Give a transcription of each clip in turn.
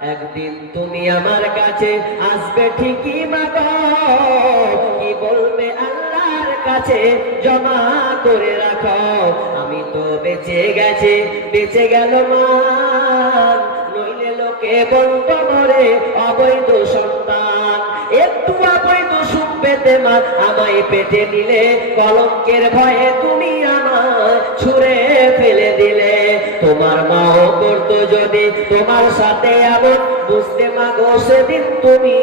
একদিন তুমি আমার কাছে আসবে ঠিকই মাগো। কি বলবে আল্লাহর কাছে? জমা করে রাখো। আমি তো বেঁচে গেছে, বেঁচে গেল মান নইলে লোকে বলতো মরে অবৈধ সন্তান। একটু অবৈধ সুখ পেতে মা, আমায় পেটে নিলে কলঙ্কের ভয়ে তুমি তোমার মাও করতো যদি তোমার সাথে এমন, বুঝতে মাগো সেদিন তুমি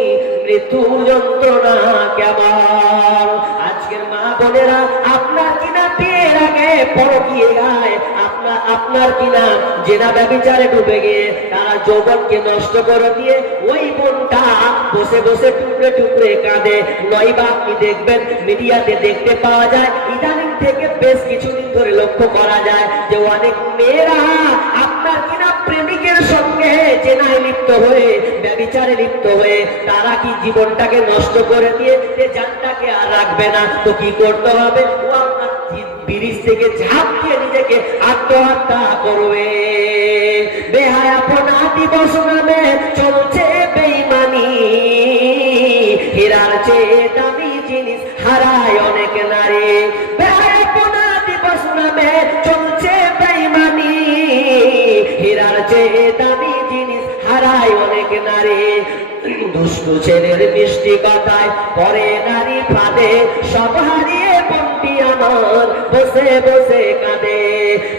মৃত্যু যন্ত্রণা কেমন? আজকের মা বোনেরা, আপনার কিনা বিয়ের আগে পরকিয়ে গায় আপনার আপনার কিনা জেনা ব্যবিচারে ডুবে গিয়ে তারা যৌবনকে নষ্ট করে দিয়ে ওই বোনটা বসে বসে টুকরে টুকরে কাঁদে। নয়বা আপনি দেখবেন, মিডিয়াতে দেখতে পাওয়া যায়, ইদানিং থেকে বেশ কিছুদিন ধরে লক্ষ্য করা যায় যে অনেক মেয়েরা আপনার কিনা প্রেমিকের সঙ্গে চেনায় লিপ্ত হয়ে ব্যবিচারে লিপ্ত হয়ে তারা কি জীবনটাকে নষ্ট করে দিয়ে যে জানটাকে আর রাখবে না? তো কি করতে হবে? ব্রিজ থেকে ঝাঁপ দিয়ে নিজেকে আত্মহত্যা করবে। বেহায়া পোনা দিবস নামে চলছে বেইমানি। হীরার চেয়ে দামি জিনিস হারায় অনেক নারী। বেহায়া পোনা দিবস নামে চলছে বেইমানি। হীরার চেয়ে দামি জিনিস হারায় অনেক নারী। দুষ্টু ছেলের মিষ্টি কথায় পরে নারী ফাঁদে, সব হারিয়ে বন্টি আমার। বসে বসে কাঁদে।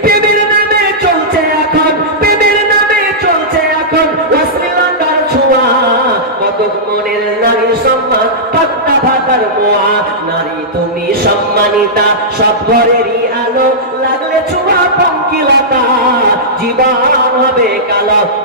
প্রেমের নামে চলছে এখন প্রেমের নামে চলছে এখন। অশ্লীলতার ছোঁয়া কত মনের নারী সম্মান পাত্তা ভাতার মোয়া। নারী তুমি সম্মানিতা, সব ঘরেরই আলো। লাগলে ছোঁয়া পঙ্কিলতা, জীবন হবে কালো।